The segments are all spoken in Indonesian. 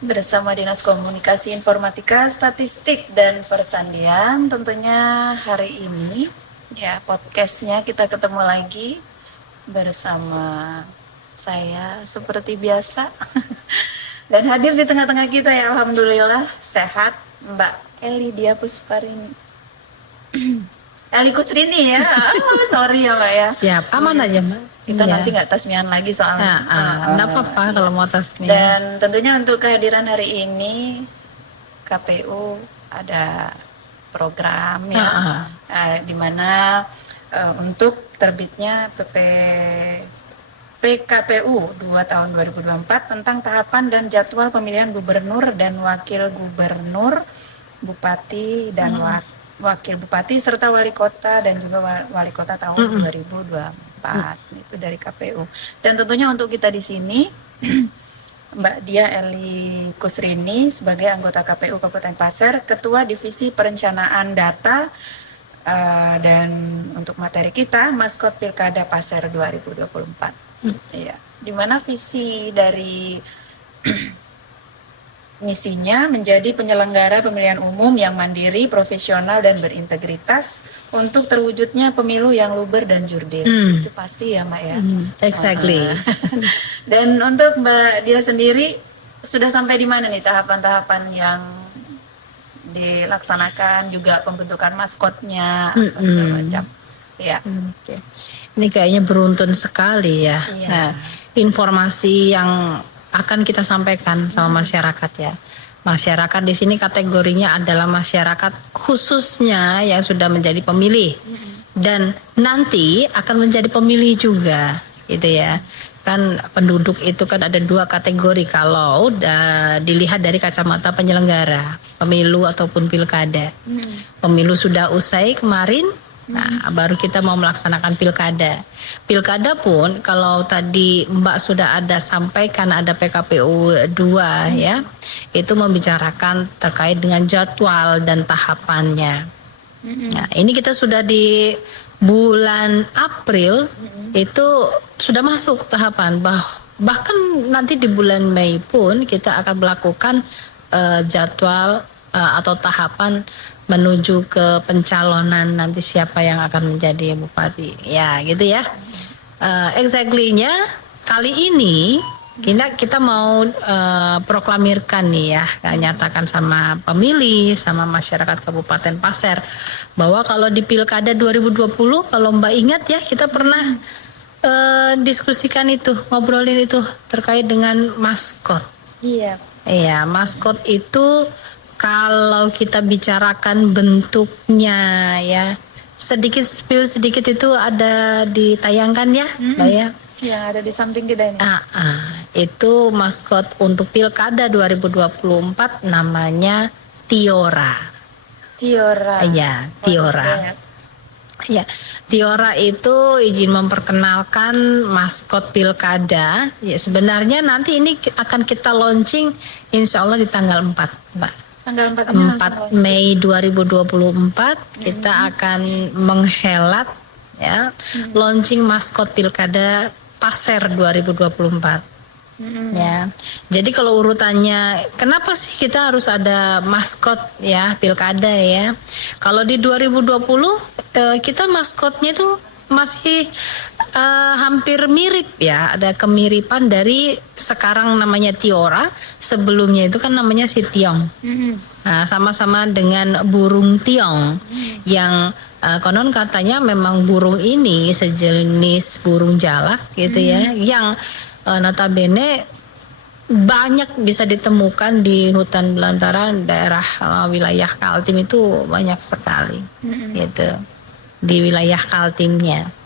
bersama Dinas Komunikasi Informatika, Statistik dan Persandian. Tentunya hari ini ya podcastnya kita ketemu lagi bersama saya seperti biasa dan hadir di tengah-tengah kita ya, alhamdulillah sehat, Mbak Eli Dia Pusparini. Eli Kusrini ya, sorry ya Mbak ya. Siap, aman aja Mbak. Kita Iya. nanti nggak tasmihan lagi soalnya. Nggak apa-apa kalau mau tasmihan. Dan tentunya untuk kehadiran hari ini KPU ada program ya, di mana untuk terbitnya PKPU 2 tahun 2024 tentang tahapan dan jadwal pemilihan gubernur dan wakil gubernur, bupati dan wakil bupati serta wali kota dan juga wali kota tahun 2024. Itu dari KPU. Dan tentunya untuk kita di sini Mbak Dia Eli Kusrini sebagai anggota KPU Kabupaten Pasir, Ketua Divisi Perencanaan Data, dan untuk materi kita maskot Pilkada Pasir 2024. Iya, di mana visi dari misinya menjadi penyelenggara pemilihan umum yang mandiri, profesional dan berintegritas untuk terwujudnya pemilu yang luber dan jurdil. Itu pasti ya Mbak ya. Exactly. Dan untuk Mbak Dia sendiri sudah sampai di mana nih tahapan-tahapan yang dilaksanakan, juga pembentukan maskotnya segala macam. Ya. Oke. Ini kayaknya beruntun sekali ya. Iya. Nah, informasi yang akan kita sampaikan sama masyarakat ya. Masyarakat di sini kategorinya adalah masyarakat khususnya yang sudah menjadi pemilih dan nanti akan menjadi pemilih juga, gitu ya. Kan penduduk itu kan ada 2 kategori kalau dilihat dari kacamata penyelenggara pemilu ataupun pilkada. Pemilu sudah usai kemarin. Nah, baru kita mau melaksanakan pilkada. Pilkada pun kalau tadi Mbak sudah ada sampaikan ada PKPU 2 ya, itu membicarakan terkait dengan jadwal dan tahapannya. Nah, ini kita sudah di bulan April itu sudah masuk tahapan, bahkan nanti di bulan Mei pun kita akan melakukan jadwal atau tahapan menuju ke pencalonan nanti siapa yang akan menjadi bupati ya gitu ya. Exactly-nya kali ini kita mau proklamirkan nih ya, nyatakan sama pemilih sama masyarakat Kabupaten Pasir bahwa kalau di Pilkada 2020 kalau Mbak ingat ya kita pernah diskusikan itu, ngobrolin itu terkait dengan maskot. Iya. Iya, maskot itu kalau kita bicarakan bentuknya ya, sedikit spill sedikit itu ada ditayangkan ya, Mbak ya. Yang ada di samping kita ini. Itu maskot untuk Pilkada 2024 namanya Tiora. Tiora. Iya, Tiora. Ya, Tiora itu izin memperkenalkan maskot Pilkada. Ya, sebenarnya nanti ini akan kita launching insya Allah di tanggal 4, Mbak. Tanggal 4 Mei 2024 kita akan menghelat ya launching maskot Pilkada Pasir 2024. Ya. Jadi kalau urutannya kenapa sih kita harus ada maskot ya Pilkada ya? Kalau di 2020 kita maskotnya itu masih hampir mirip ya, ada kemiripan dari sekarang namanya Tiora, sebelumnya itu kan namanya si Tiong. Nah, sama-sama dengan burung tiong yang konon katanya memang burung ini sejenis burung jalak gitu ya, yang notabene banyak bisa ditemukan di hutan belantara daerah wilayah Kaltim itu banyak sekali gitu, di wilayah Kaltimnya.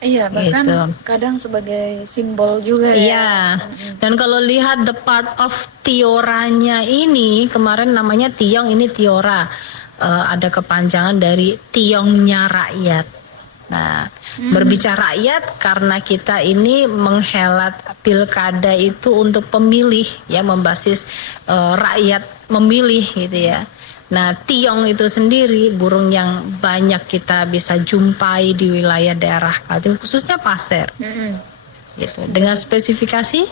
Iya, bahkan Gitu. kadang sebagai simbol juga ya. Iya. Dan kalau lihat the part of Tioranya ini kemarin namanya Tiong, ini Tiora. Ada kepanjangan dari Tiongnya rakyat. Nah, berbicara rakyat karena kita ini menghelat pilkada itu untuk pemilih ya, membasis rakyat memilih gitu ya. Nah, tiong itu sendiri burung yang banyak kita bisa jumpai di wilayah daerah Kaltim, khususnya Pasir. Gitu. Dengan spesifikasi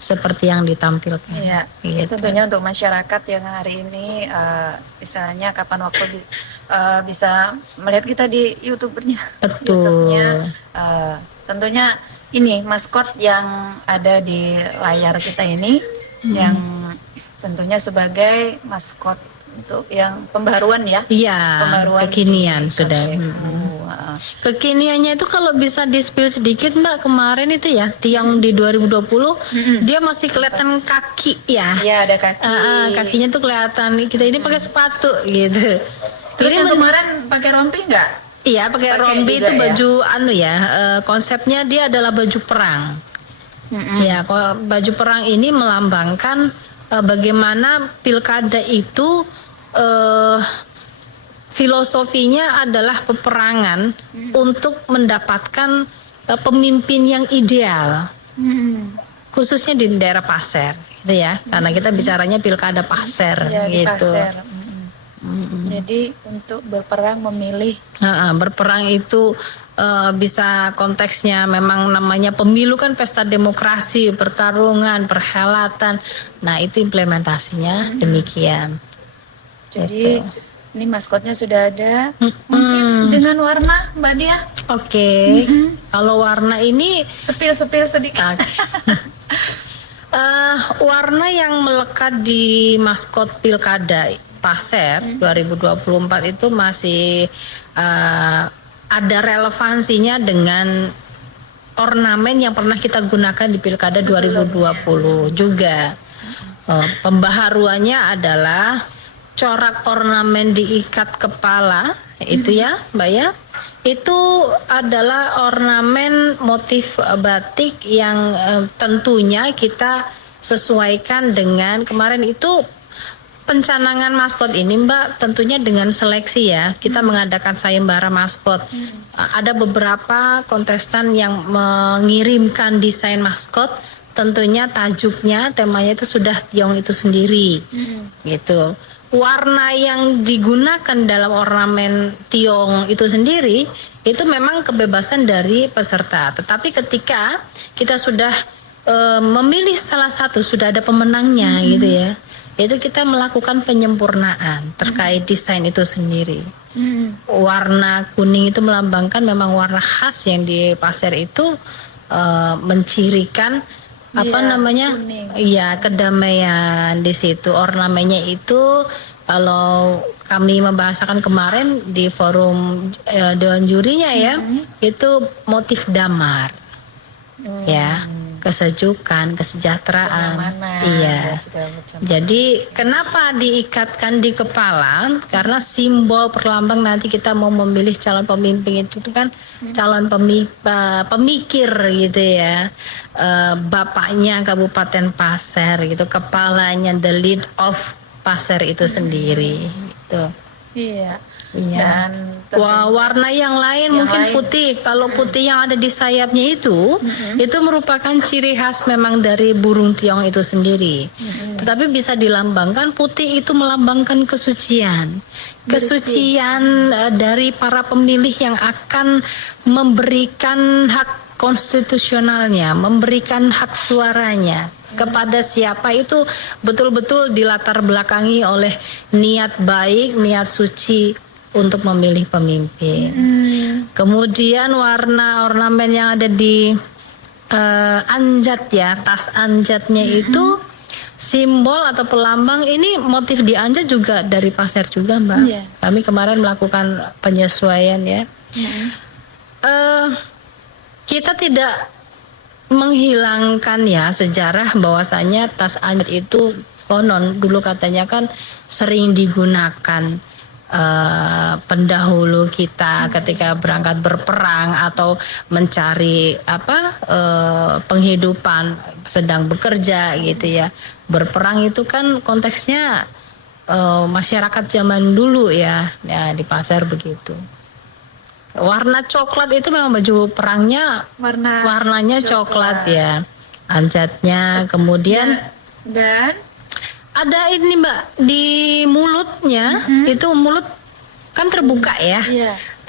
seperti yang ditampilkan. Iya, Gitu. tentunya untuk masyarakat yang hari ini misalnya kapan waktu bisa melihat kita di YouTubernya, Betul. YouTube-nya, tentunya ini maskot yang ada di layar kita ini yang tentunya sebagai maskot untuk yang pembaruan ya. Iya, Pembaruan kekinian di sudah. KPU. Kekiniannya itu kalau bisa di-spill sedikit Mbak, kemarin itu ya tiang di 2020 dia masih kelihatan kaki ya. Iya, ada kaki. Kakinya tuh kelihatan, kita ini pakai sepatu gitu. Terus Ini yang kemarin pakai rompi nggak? Iya, pakai Pakai rompi juga itu ya? baju anu ya, konsepnya dia adalah baju perang. Ya, kalau baju perang ini melambangkan bagaimana pilkada itu filosofinya adalah peperangan untuk mendapatkan pemimpin yang ideal, khususnya di daerah Pasir, gitu ya. Karena kita bicaranya pilkada Pasir, Ya, di gitu. Pasir. Jadi untuk berperang memilih. Berperang itu bisa konteksnya memang namanya pemilu kan pesta demokrasi, pertarungan, perhelatan. Nah itu implementasinya demikian. Jadi Gitu. ini maskotnya sudah ada. Mungkin dengan warna Mbak Dia Oke, kalau warna ini sepil sedikit. warna yang melekat di maskot pilkada Pasir 2024 itu masih ada relevansinya dengan ornamen yang pernah kita gunakan di pilkada 2020 juga. Pembaharuannya adalah corak ornamen diikat kepala itu ya Mbak ya, itu adalah ornamen motif batik yang tentunya kita sesuaikan dengan kemarin itu pencanangan maskot ini Mbak, tentunya dengan seleksi ya, kita mengadakan sayembara maskot. Ada beberapa kontestan yang mengirimkan desain maskot, tentunya tajuknya temanya itu sudah tiong itu sendiri gitu. Warna yang digunakan dalam ornamen tiong itu sendiri itu memang kebebasan dari peserta. Tetapi ketika kita sudah memilih salah satu, sudah ada pemenangnya gitu ya, itu kita melakukan penyempurnaan terkait desain itu sendiri. Warna kuning itu melambangkan memang warna khas yang di Pasir itu mencirikan apa namanya, iya kedamaian di situ. Ornamennya itu kalau kami membahasakan kemarin di forum dewan jurinya ya, itu motif damar, ya kesejukan, kesejahteraan, iya. Jadi kenapa diikatkan di kepala? Karena simbol perlambang nanti kita mau memilih calon pemimpin itu kan calon pemikir gitu ya. Bapaknya Kabupaten Pasir gitu, kepalanya the lead of Pasir itu sendiri gitu. Iya. Iya. Dan Warna yang lain mungkin putih. Kalau putih yang ada di sayapnya itu merupakan ciri khas memang dari burung tiong itu sendiri. Tetapi bisa dilambangkan, putih itu melambangkan kesucian. Kesucian dari para pemilih yang akan memberikan hak konstitusionalnya, memberikan hak suaranya kepada siapa itu betul-betul dilatar belakangi oleh niat baik, niat suci untuk memilih pemimpin. Kemudian warna ornamen yang ada di anjat ya, tas anjatnya itu simbol atau pelambang, ini motif di anjat juga dari Pasir juga Mbak. Kami kemarin melakukan penyesuaian ya. Kita tidak menghilangkan ya sejarah bahwasanya tas anjat itu konon dulu katanya kan sering digunakan pendahulu kita ketika berangkat berperang atau mencari penghidupan sedang bekerja gitu ya. Berperang itu kan konteksnya masyarakat zaman dulu ya di Pasir begitu. Warna coklat itu memang baju perangnya warnanya coklat ya, anjatnya. Kemudian dan ada ini Mbak di mulutnya, itu mulut kan terbuka ya.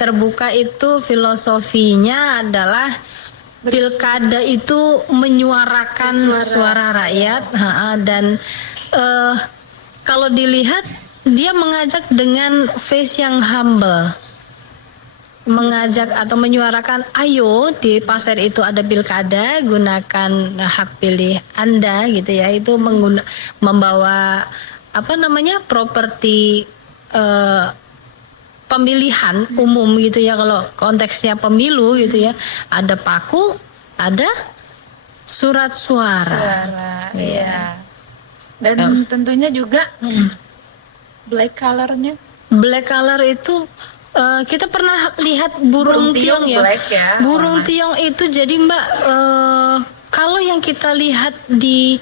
Terbuka itu filosofinya adalah pilkada itu menyuarakan suara rakyat, dan kalau dilihat dia mengajak dengan face yang humble, mengajak atau menyuarakan, ayo di Pasir itu ada pilkada, gunakan hak pilih Anda gitu ya. Itu membawa apa namanya, properti pemilihan umum gitu ya, kalau konteksnya pemilu gitu ya. Ada paku, ada surat suara. Iya. Dan tentunya juga black color-nya. Black color itu kita pernah lihat burung tiong ya. Black ya. Burung tiong itu jadi Mbak, kalau yang kita lihat di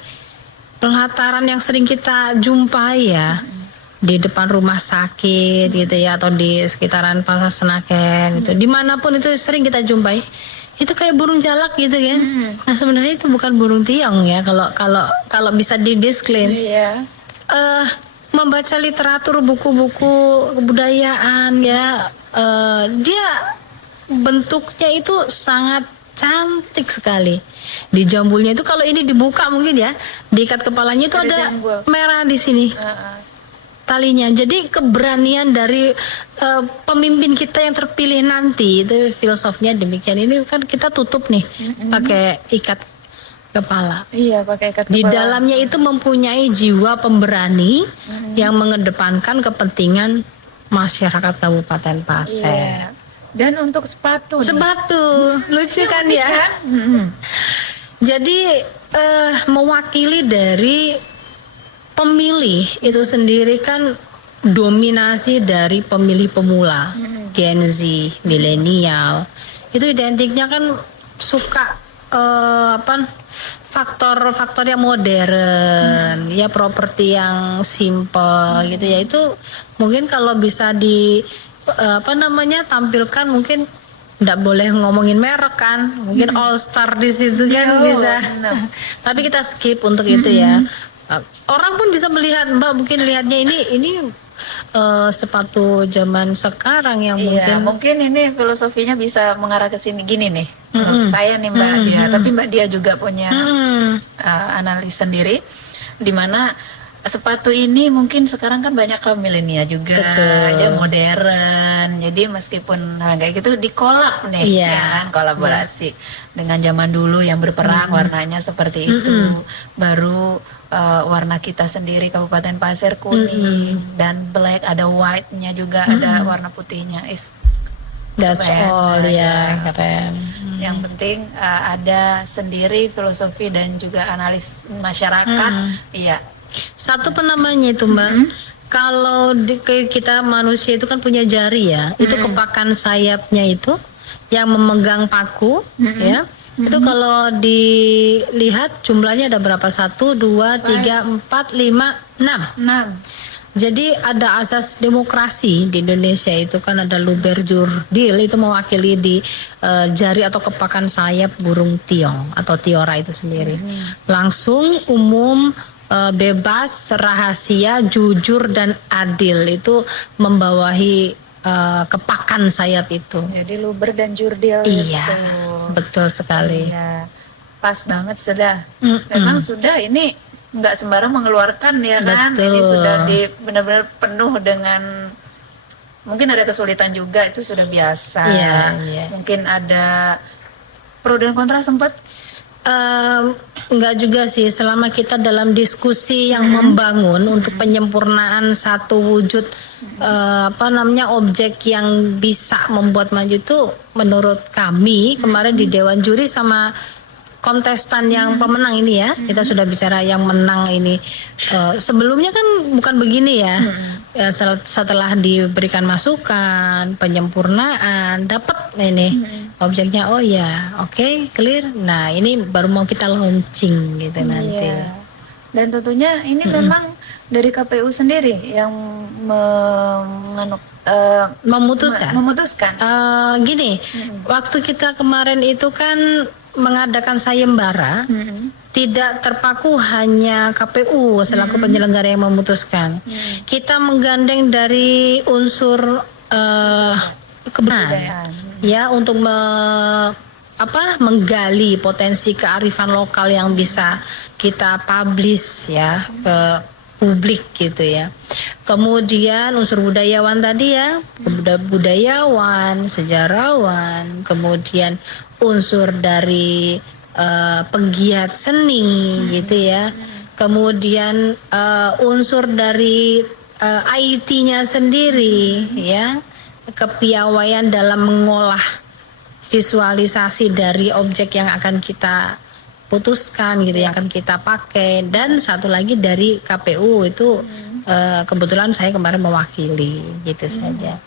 pelataran yang sering kita jumpai ya, di depan rumah sakit gitu ya, atau di sekitaran Pasar Senen gitu, dimanapun itu sering kita jumpai, itu kayak burung jalak gitu kan. Nah sebenarnya itu bukan burung tiong ya, kalau bisa didisklaim. Iya. Membaca literatur, buku-buku kebudayaan ya, dia bentuknya itu sangat cantik sekali. Di jambulnya itu kalau ini dibuka mungkin ya, diikat kepalanya itu ada jambul merah di sini talinya. Jadi keberanian dari pemimpin kita yang terpilih nanti, itu filosofnya demikian. Ini kan kita tutup nih pakai ikat kepala. Iya, pakai ikat kepala. Di dalamnya itu mempunyai jiwa pemberani yang mengedepankan kepentingan masyarakat Kabupaten Pasir. Iya. Dan untuk sepatu. Lucu kan ya? Jadi mewakili dari pemilih itu sendiri kan, dominasi dari pemilih pemula, Gen Z, milenial. Itu identiknya kan suka faktor-faktor yang modern, ya properti yang simple gitu ya. Itu mungkin kalau bisa di tampilkan, mungkin tidak boleh ngomongin merek kan, mungkin All Star di situ kan bisa. Tapi kita skip untuk itu ya. Orang pun bisa melihat, Mbak mungkin lihatnya ini sepatu zaman sekarang yang mungkin ini filosofinya bisa mengarah ke sini gini nih. Menurut saya nih Mbak Dia, tapi Mbak Dia juga punya analis sendiri, di mana sepatu ini mungkin sekarang kan banyak kaum milenial juga, ya modern. Jadi meskipun hal kayak gitu dikolab nih, ya kan, kolaborasi dengan zaman dulu yang berperang warnanya seperti itu. Baru warna kita sendiri Kabupaten Pasir kuning dan black, ada white-nya juga, ada warna putihnya. That's all ya, keren. Yang penting ada sendiri filosofi dan juga analis masyarakat. Iya. Satu penamanya itu Mbak, kalau kita manusia itu kan punya jari ya, itu kepakan sayapnya itu yang memegang paku ya. Itu kalau dilihat jumlahnya ada berapa? 1, 2, 3, 4, 5, 6. Jadi ada asas demokrasi di Indonesia itu kan, ada luber jurdil, itu mewakili di jari atau kepakan sayap burung tiong atau tiora itu sendiri. Langsung, umum, bebas, rahasia, jujur dan adil, itu membawahi kepakan sayap itu. Jadi luber dan jurdil. Iya, betul sekali. Iya. Pas banget sudah. Memang sudah ini nggak sembarang mengeluarkan ya kan. Betul. Ini sudah benar-benar penuh dengan, mungkin ada kesulitan juga, itu sudah biasa. Iya. Mungkin ada pro dan kontra sempat. Enggak juga sih, selama kita dalam diskusi yang membangun untuk penyempurnaan satu wujud objek yang bisa membuat maju, itu menurut kami kemarin di Dewan Juri sama kontestan yang pemenang ini ya, kita sudah bicara yang menang ini. Sebelumnya kan bukan begini ya. Setelah diberikan masukan, penyempurnaan, dapat ini objeknya, oh ya, oke, clear. Nah ini baru mau kita launching gitu nanti. Dan tentunya ini memang dari KPU sendiri yang memutuskan. Gini, waktu kita kemarin itu kan mengadakan sayembara, tidak terpaku hanya KPU selaku penyelenggara yang memutuskan. Kita menggandeng dari unsur kebudayaan ya, untuk menggali potensi kearifan lokal yang bisa kita publish ya ke publik gitu ya. Kemudian unsur budayawan tadi ya, budayawan, sejarawan, kemudian unsur dari penggiat seni gitu ya. Kemudian unsur dari IT-nya sendiri ya, kepiawaian dalam mengolah visualisasi dari objek yang akan kita putuskan gitu, yang akan kita pakai. Dan satu lagi dari KPU itu kebetulan saya kemarin mewakili gitu saja.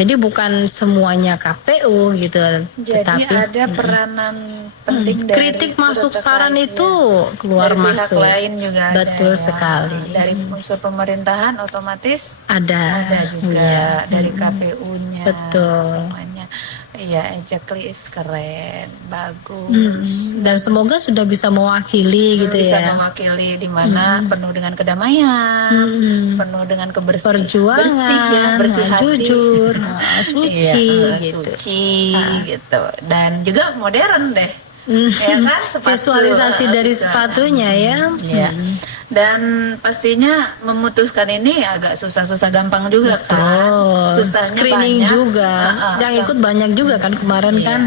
Jadi bukan semuanya KPU gitu, Jadi tetapi ada peranan penting dari kritik masuk turut saran terkait, itu ya. keluar dari masuk. pihak lain juga ada, Betul ya. sekali. Dari unsur pemerintahan otomatis Ada juga, ya. dari KPU-nya Betul. semuanya. Iya, exactly, is keren, bagus. Dan semoga sudah bisa mewakili gitu Bisa ya. mewakili di mana penuh dengan kedamaian, penuh dengan kebersihan, Perjuangan, bersih ya, bersih hati, jujur, suci iya, gitu. suci gitu, dan juga modern deh, ya kan, Visualisasi dari sepatunya ya. Ya. Dan pastinya memutuskan ini agak susah-susah gampang juga kan. Susahnya Screening banyak. juga. Yang ikut banyak juga kan kemarin Iya. kan.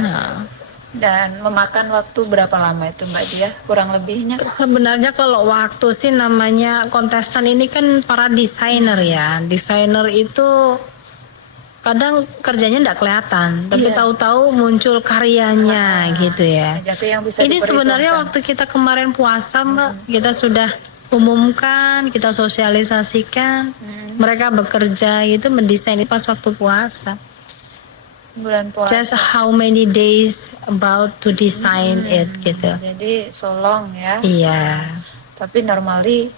Dan memakan waktu berapa lama itu Mbak Dia? Kurang lebihnya? Sebenarnya kalau waktu sih namanya kontestan ini kan para desainer ya. Desainer itu kadang kerjanya enggak kelihatan, tapi Iya. tahu-tahu muncul karyanya gitu ya. Jadi yang bisa Ini sebenarnya diperhitungkan. waktu kita kemarin puasa Mbak, kita sudah umumkan, kita sosialisasikan, mereka bekerja gitu mendesain itu pas waktu puasa. Bulan puasa. Just how many days about to design it gitu. Jadi solong ya. Iya. Tapi normally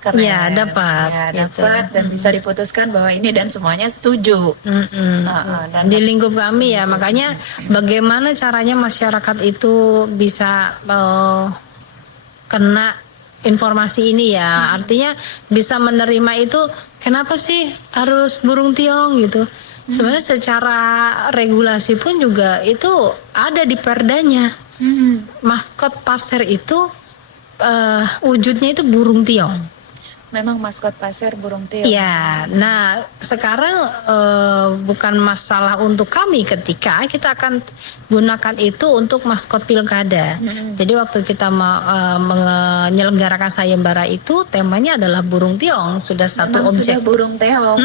keren. Iya, dapat, Ya, gitu. dapat dan bisa diputuskan bahwa ini dan semuanya setuju. Dan Di lingkup kami ya, makanya bagaimana caranya masyarakat itu bisa kena informasi ini ya, artinya bisa menerima itu. Kenapa sih harus burung tiong gitu? Sebenarnya secara regulasi pun juga itu ada di perdanya. Maskot pasar itu wujudnya itu burung tiong. memang maskot pasar burung tiong. Ya, nah sekarang bukan masalah untuk kami ketika kita akan gunakan itu untuk maskot pilkada. Jadi waktu kita menyelenggarakan sayembara itu temanya adalah burung tiong, sudah satu Memang objek. sudah burung tiong,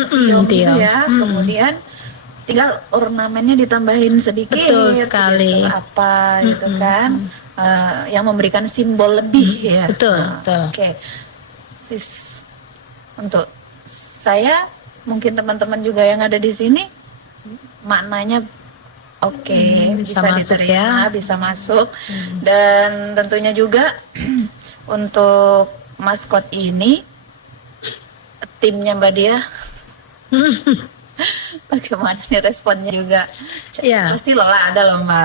tiong. gitu ya. Kemudian tinggal ornamennya ditambahin sedikit. Betul sekali. Gitu, apa gitu kan? Yang memberikan simbol lebih ya. Betul, betul. Oke. Untuk saya, mungkin teman-teman juga yang ada di sini, maknanya oke, bisa bisa masuk diterima, ya. bisa masuk. Dan tentunya juga untuk maskot ini, timnya Mbak Dia, bagaimana nih responnya juga? Ya. Pasti loh lah, ada lomba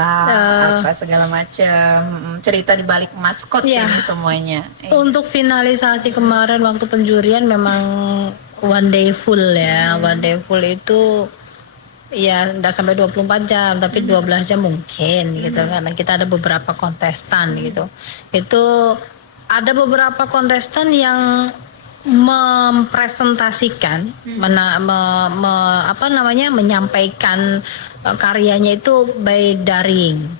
apa segala macam cerita di balik maskot Ya. ini semuanya. Untuk finalisasi kemarin waktu penjurian memang one day full ya. One day full itu ya enggak sampai 24 jam tapi 12 jam mungkin gitu, karena kita ada beberapa kontestan gitu. Itu ada beberapa kontestan yang mempresentasikan menyampaikan karyanya itu by daring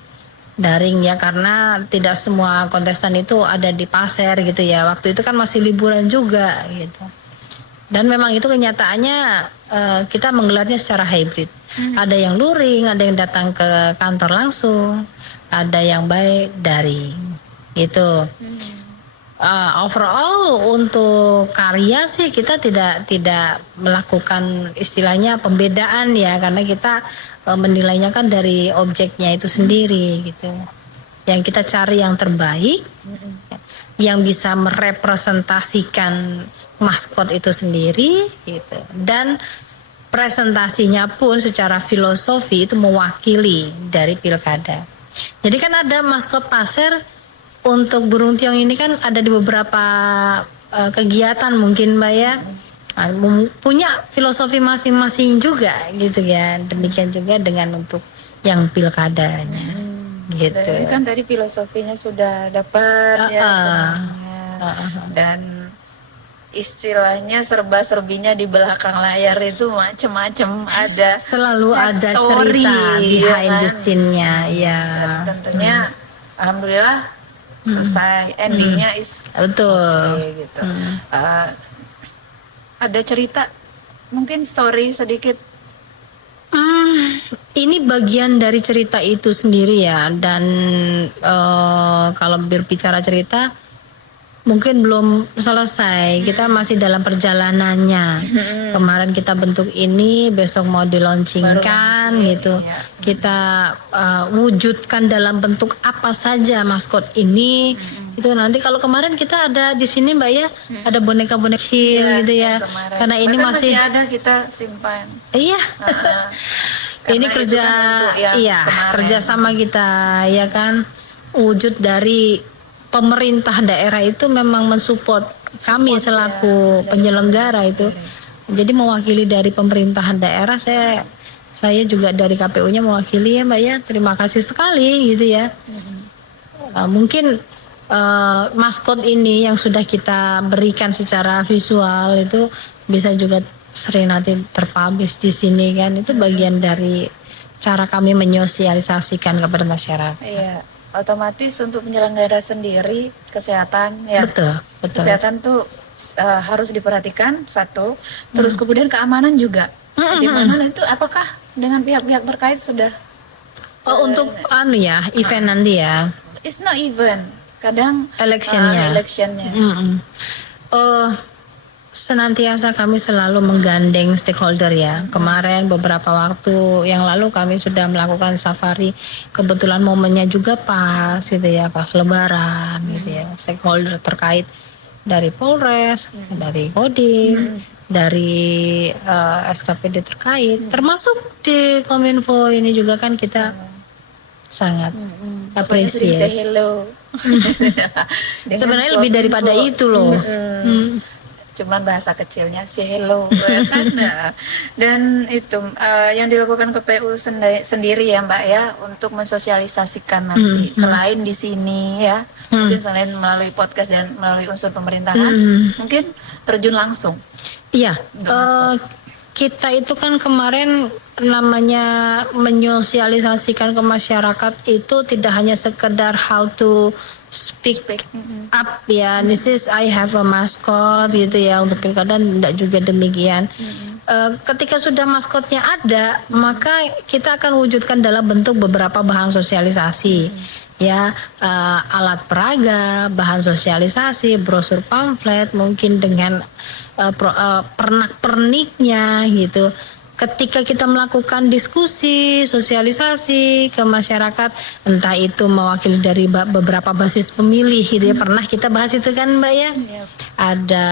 ya, karena tidak semua kontestan itu ada di pasar gitu ya. Waktu itu kan masih liburan juga gitu. Dan memang itu kenyataannya kita menggelarnya secara hybrid. Ada yang luring, ada yang datang ke kantor langsung, ada yang by daring gitu. Overall untuk karya sih kita tidak melakukan istilahnya pembedaan ya, karena kita menilainya kan dari objeknya itu sendiri gitu. Yang kita cari yang terbaik, yang bisa merepresentasikan maskot itu sendiri gitu. Dan presentasinya pun secara filosofi itu mewakili dari pilkada. Jadi kan ada maskot pasar. Untuk burung tiong ini kan ada di beberapa kegiatan mungkin Mbak ya, punya filosofi masing-masing juga gitu ya. Demikian juga dengan untuk yang pilkadanya. gitu. Dan ini kan tadi filosofinya sudah dapat ya semuanya. Dan istilahnya serba-serbinya di belakang layar itu macam-macam, ada Selalu ada story, cerita behind ya the kan? scene-nya ya. Dan tentunya alhamdulillah selesai, endingnya is Betul. oke gitu. Ada cerita, mungkin story sedikit. Ini bagian dari cerita itu sendiri ya, dan kalau berbicara cerita mungkin belum selesai, kita masih dalam perjalanannya. Kemarin kita bentuk ini, besok mau di-launchingkan gitu. ya. Kita wujudkan dalam bentuk apa saja maskot ini. Itu nanti kalau kemarin kita ada di sini Mbak ya, ada boneka-boneka kecil gitu ya. yang kemarin. Karena ini Bahkan masih ada, kita simpan. iya. Ini Karena itu kerja kan untuk yang iya, kemarin. kerja sama kita ya kan. Wujud dari pemerintah daerah itu memang mensupport kami selaku penyelenggara itu. Jadi mewakili dari pemerintahan daerah, saya juga dari KPU-nya mewakili ya Mbak ya. Terima kasih sekali gitu ya. Mungkin maskot ini yang sudah kita berikan secara visual itu bisa juga sering nanti terpublish di sini kan. Itu bagian dari cara kami menyosialisasikan kepada masyarakat. Iya, otomatis untuk penyelenggara sendiri kesehatan ya. Betul. Kesehatan tuh harus diperhatikan satu, terus kemudian keamanan juga. Di mana itu apakah dengan pihak-pihak terkait sudah Untuk event nanti ya. it's not even kadang Electionnya. electionnya. Senantiasa kami selalu menggandeng stakeholder ya. Kemarin beberapa waktu yang lalu kami sudah melakukan safari. Kebetulan momennya juga pas gitu ya, pas Lebaran gitu ya. Stakeholder terkait dari Polres, dari Kodim, dari SKPD terkait, termasuk di Kominfo ini juga kan kita sangat Pokoknya sering appreciate. say hello. Dengan Sebenarnya lebih daripada Kominfo. itu loh. Cuman bahasa kecilnya say hello ya kan. Nah, dan itu yang dilakukan KPU sendiri ya Mbak ya untuk mensosialisasikan nanti selain di sini ya, mungkin selain melalui podcast dan melalui unsur pemerintahan, mungkin terjun langsung. Iya, kita itu kan kemarin namanya menyosialisasikan ke masyarakat itu tidak hanya sekedar how to speak up ya, this is I have a mascot gitu ya, untuk pilkada tidak juga demikian. Ketika sudah maskotnya ada, maka kita akan wujudkan dalam bentuk beberapa bahan sosialisasi. Ya, alat peraga, bahan sosialisasi, brosur pamflet, mungkin dengan pernak-perniknya gitu. Ketika kita melakukan diskusi, sosialisasi ke masyarakat, entah itu mewakili dari beberapa basis pemilih gitu ya, pernah kita bahas itu kan Mbak ya. Ada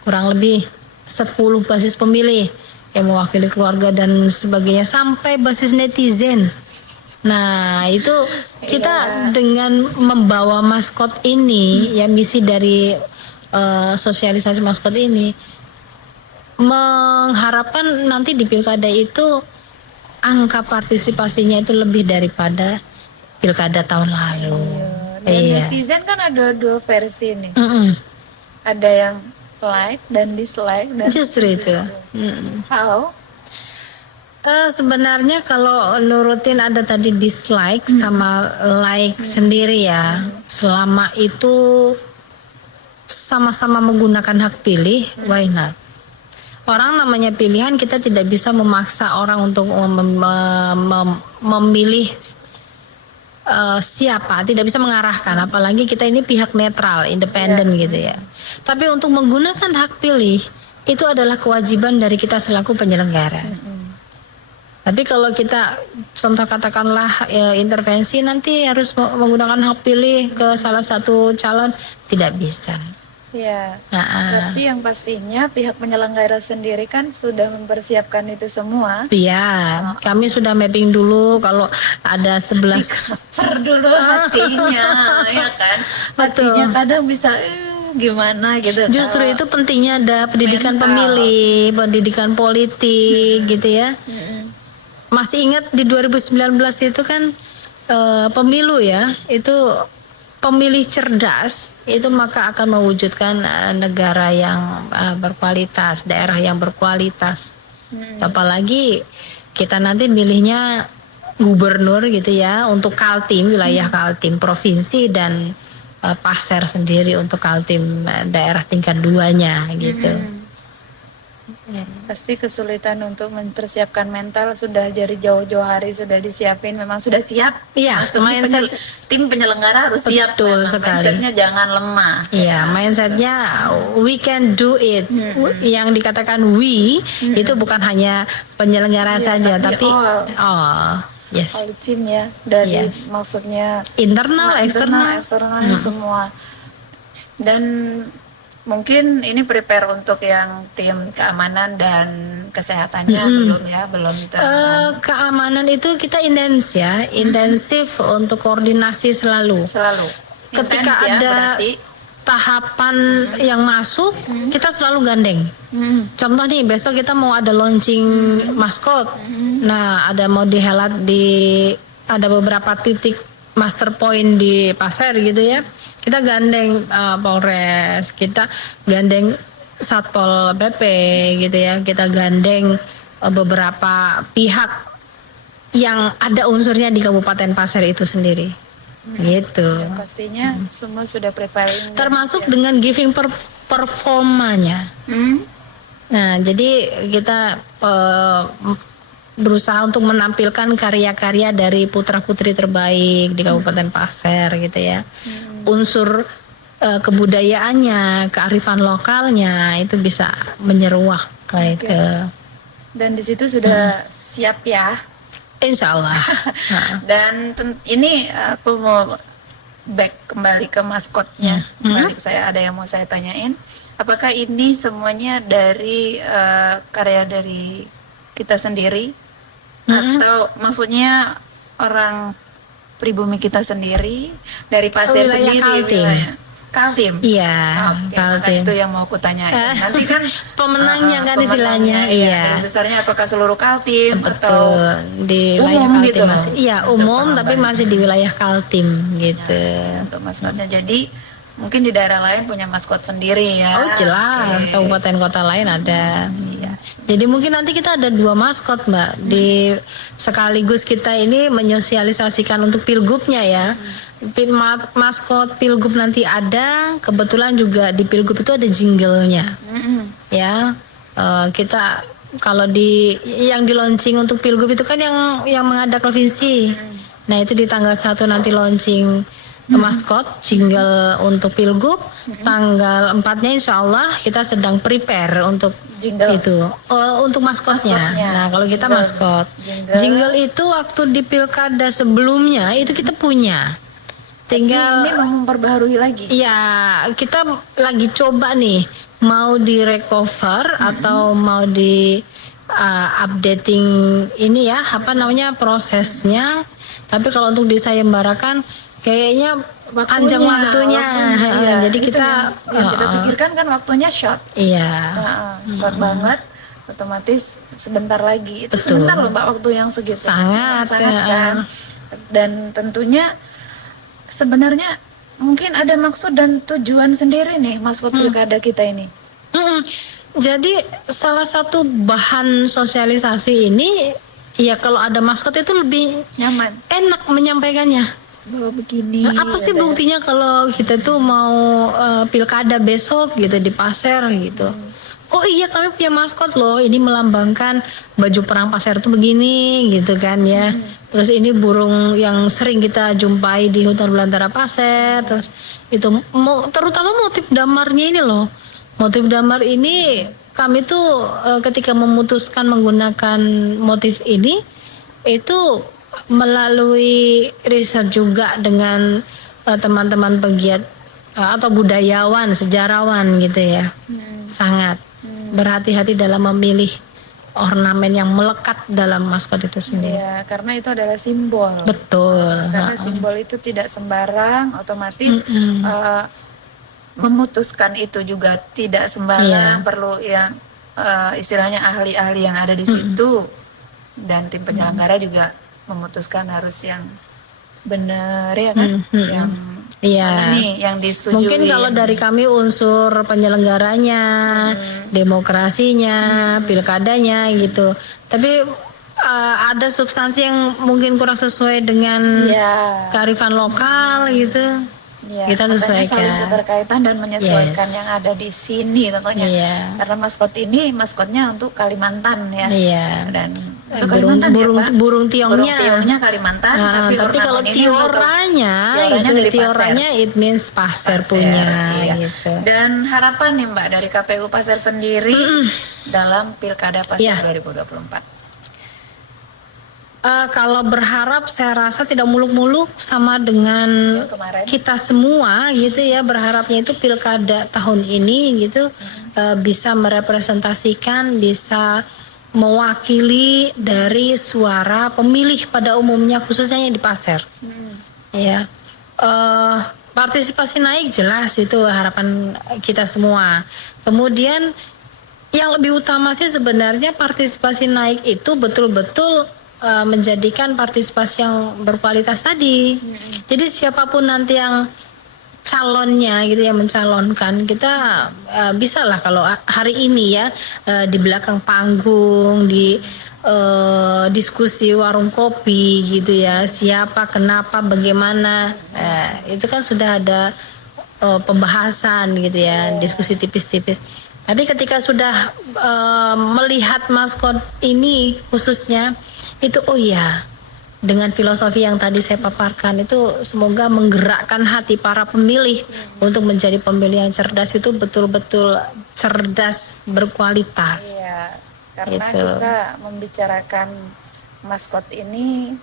kurang lebih 10 basis pemilih yang mewakili keluarga dan sebagainya, sampai basis netizen. Nah itu kita dengan membawa maskot ini ya, misi dari sosialisasi maskot ini mengharapkan nanti di pilkada itu angka partisipasinya itu lebih daripada pilkada tahun lalu. Dan netizen kan ada dua versi nih. Ada yang like dan dislike dan Justru itu. how? Sebenarnya kalau nurutin ada tadi dislike sama like sendiri ya. Selama itu sama-sama menggunakan hak pilih, why not? Orang namanya pilihan, kita tidak bisa memaksa orang untuk memilih siapa, tidak bisa mengarahkan, apalagi kita ini pihak netral, independen gitu ya. Tapi untuk menggunakan hak pilih itu adalah kewajiban dari kita selaku penyelenggara. Tapi kalau kita contoh katakanlah intervensi, nanti harus menggunakan hak pilih ke salah satu calon, tidak bisa. Ya, tapi yang pastinya pihak penyelenggara sendiri kan sudah mempersiapkan itu semua. Iya, kami sudah mapping dulu kalau ada 11 Per dulu hatinya, ya kan? Hatinya kadang bisa gimana gitu. Justru itu pentingnya ada pendidikan pemilih, pendidikan politik gitu ya. Masih ingat di 2019 itu kan pemilu ya, itu pemilih cerdas itu maka akan mewujudkan negara yang berkualitas, daerah yang berkualitas. Apalagi kita nanti milihnya gubernur gitu ya untuk Kaltim, wilayah Kaltim provinsi, dan Pasir sendiri untuk Kaltim daerah tingkat 2-nya gitu. Pasti kesulitan untuk mempersiapkan mental sudah dari jauh-jauh hari sudah disiapin, memang sudah siap. Iya, Maksudnya mindset tim penyelenggara harus siap. betul memang. sekali. Mindsetnya jangan lemah. Iya, mindsetnya we can do it. Yang dikatakan we itu bukan hanya penyelenggara Iya, saja, tapi tapi yes, all tim ya, dari Yes. maksudnya internal, eksternal. eksternalnya semua. Dan mungkin ini prepare untuk yang tim keamanan dan kesehatannya belum Keamanan itu kita intensif untuk koordinasi selalu. selalu. Ketika Intens ya, ada berarti. tahapan yang masuk, kita selalu gandeng. Contoh nih, besok kita mau ada launching maskot. Nah, ada mau dihelat ada beberapa titik master point di Pasir gitu ya. Kita gandeng Polres, kita gandeng Satpol PP gitu ya. Kita gandeng beberapa pihak yang ada unsurnya di Kabupaten Pasir itu sendiri. Gitu. Dan pastinya semua sudah preparing. Termasuk dengan giving performanya. Nah, jadi kita berusaha untuk menampilkan karya-karya dari putra-putri terbaik di Kabupaten Pasir gitu ya. Unsur kebudayaannya, kearifan lokalnya itu bisa menyeruak kayak Oke. itu. Dan di situ sudah siap ya. Insya Allah. Dan ini aku mau back kembali ke maskotnya. Kembali ke saya, ada yang mau saya tanyain. Apakah ini semuanya dari karya dari kita sendiri, atau maksudnya orang pribumi kita sendiri, dari Pasir Wilayah sendiri, Kaltim. wilayah Kaltim? Iya, Oke, maka Kaltim. itu yang mau aku tanyain. Nanti kan Pemenangnya kan istilahnya, pemenangnya, iya. garis besarnya apakah seluruh Kaltim atau Betul, di wilayah umum Kaltim gitu masih. loh? Iya, Untuk umum tapi pengembangan. masih di wilayah Kaltim gitu. Untuk maskotnya? Jadi mungkin di daerah lain punya maskot sendiri ya. Oh jelas, Oke. kabupaten kota lain ada. Iya. Jadi mungkin nanti kita ada 2 maskot, Mbak. Di sekaligus kita ini menyosialisasikan untuk pilgubnya ya. Maskot pilgub nanti ada. Kebetulan juga di pilgub itu ada jinglenya. Ya, kita kalau yang di launching untuk pilgub itu kan yang menghadap provinsi. Nah itu di tanggal 1 nanti launching maskot jingle untuk pilgub. Tanggal 4-nya insya Allah kita sedang prepare untuk Jingle. itu untuk maskotnya. Maskotnya. Nah kalau kita Jingle. maskot Jingle. jingle itu waktu di pilkada sebelumnya itu kita punya. Tinggal Ini mau memperbaharui lagi. ya kita lagi coba nih mau di recover atau mau di updating ini ya apa namanya prosesnya. Tapi kalau untuk disayembarakan kayaknya panjang waktunya. Iya, Jadi itu kita yang kita pikirkan kan waktunya short. iya. Short banget, otomatis sebentar lagi. Itu Betul. sebentar loh Mbak, waktu yang segitu. Sangat, Sangat kan. Dan tentunya sebenarnya mungkin ada maksud dan tujuan sendiri nih maskot pilkada kita ini. Jadi salah satu bahan sosialisasi ini ya kalau ada maskot itu lebih Nyaman. enak menyampaikannya. Bahwa begini. Apa sih buktinya kalau kita tuh mau pilkada besok gitu di Pasir gitu. Oh iya kami punya maskot loh, ini melambangkan baju perang Pasir tuh begini gitu kan ya. Terus ini burung yang sering kita jumpai di hutan belantara Pasir. Terus itu terutama motif damarnya ini loh. Motif damar ini kami tuh ketika memutuskan menggunakan motif ini itu melalui riset juga dengan teman-teman pegiat atau budayawan, sejarawan gitu ya. Sangat berhati-hati dalam memilih ornamen yang melekat dalam maskot itu sendiri. Ya, karena itu adalah simbol. Betul. Karena simbol itu tidak sembarang, otomatis memutuskan itu juga tidak sembarang. Iya. Perlu yang istilahnya ahli-ahli yang ada di situ, dan tim penyelenggara juga memutuskan harus yang bener ya kan, yang Iya. mana nih yang disetujui. Mungkin kalau dari kami unsur penyelenggaranya, demokrasinya, pilkadanya gitu. Tapi ada substansi yang mungkin kurang sesuai dengan ya, kearifan lokal gitu. ya, Kita makanya sesuaikan. saling keterkaitan dan menyesuaikan Yes. yang ada di sini tentunya. Iya. Karena maskotnya untuk Kalimantan ya. Iya. Dan untuk Burung, Kalimantan burung, ya Pak. burung tiongnya. Burung tiongnya Kalimantan, Tapi ornamen kalau ini untuk tioranya, tioranya itu dari tioranya it means pasir punya iya. gitu. Dan harapan nih Mbak dari KPU Pasir sendiri dalam Pilkada Pasir Iya. 2024. Kalau berharap saya rasa tidak muluk-muluk sama dengan Yang kemarin. kita semua gitu ya, berharapnya itu pilkada tahun ini gitu bisa merepresentasikan, bisa mewakili dari suara pemilih pada umumnya khususnya yang di Pasir. Ya, partisipasi naik jelas itu harapan kita semua. Kemudian yang lebih utama sih sebenarnya partisipasi naik itu betul-betul menjadikan partisipasi yang berkualitas tadi. Jadi siapapun nanti yang calonnya gitu yang mencalonkan, kita bisa lah kalau hari ini ya di belakang panggung, di diskusi warung kopi gitu ya, siapa, kenapa, bagaimana, itu kan sudah ada pembahasan gitu ya, diskusi tipis-tipis. Tapi ketika sudah melihat maskot ini khususnya, itu oh iya, dengan filosofi yang tadi saya paparkan itu semoga menggerakkan hati para pemilih untuk menjadi pemilih yang cerdas, itu betul-betul cerdas berkualitas. Iya, karena Gitu. kita membicarakan maskot ini,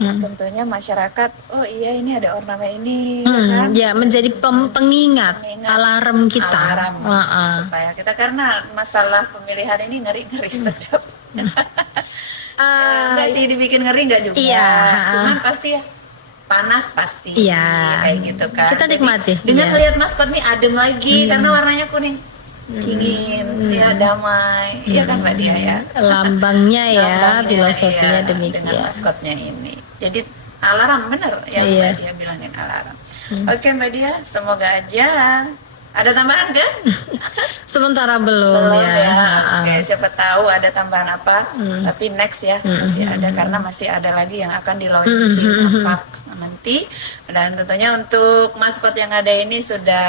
tentunya masyarakat, oh iya ini ada ornamen ini, kan? Ya menjadi pengingat, Pengingat. alarm kita. Alarm, Heeh. supaya kita, karena masalah pemilihan ini ngeri-ngeri sedap. Enggak sih dibikin ngeri enggak juga. Iya. Cuman pasti panas pasti. Iya. Kayak gitu kan. Kita Jadi, nikmati, dengan iya. lihat maskot nih adem lagi karena warnanya kuning. Dingin, ya damai. Iya kan Mbak Dia ya. Lambangnya ya, Lambangnya, filosofinya iya, dengan demikian. maskotnya ini. Jadi alarm bener ya Iya. Mbak Dia bilangin alarm. Oke Mbak Dia, semoga aja ada tambahan kan? Sementara belum, Belum ya. ya. Heeh. Oke, siapa tahu ada tambahan apa. Tapi next ya pasti ada, karena masih ada lagi yang akan di launching nanti. Dan tentunya untuk maskot yang ada ini sudah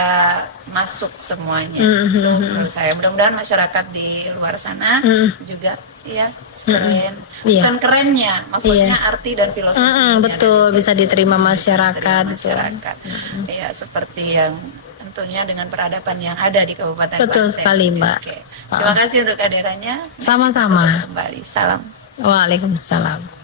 masuk semuanya. Itu menurut saya. Mudah-mudahan masyarakat di luar sana juga ya keren. Iya. Bukan kerennya, maksudnya arti dan filosofi. Betul, bisa diterima masyarakat. Masyarakat. Ya, seperti yang tentunya dengan peradaban yang ada di Kabupaten Betul Pasir. sekali, Mbak. Oke. Terima kasih untuk kehadirannya. Sama-sama. Kembali. Salam. Waalaikumsalam.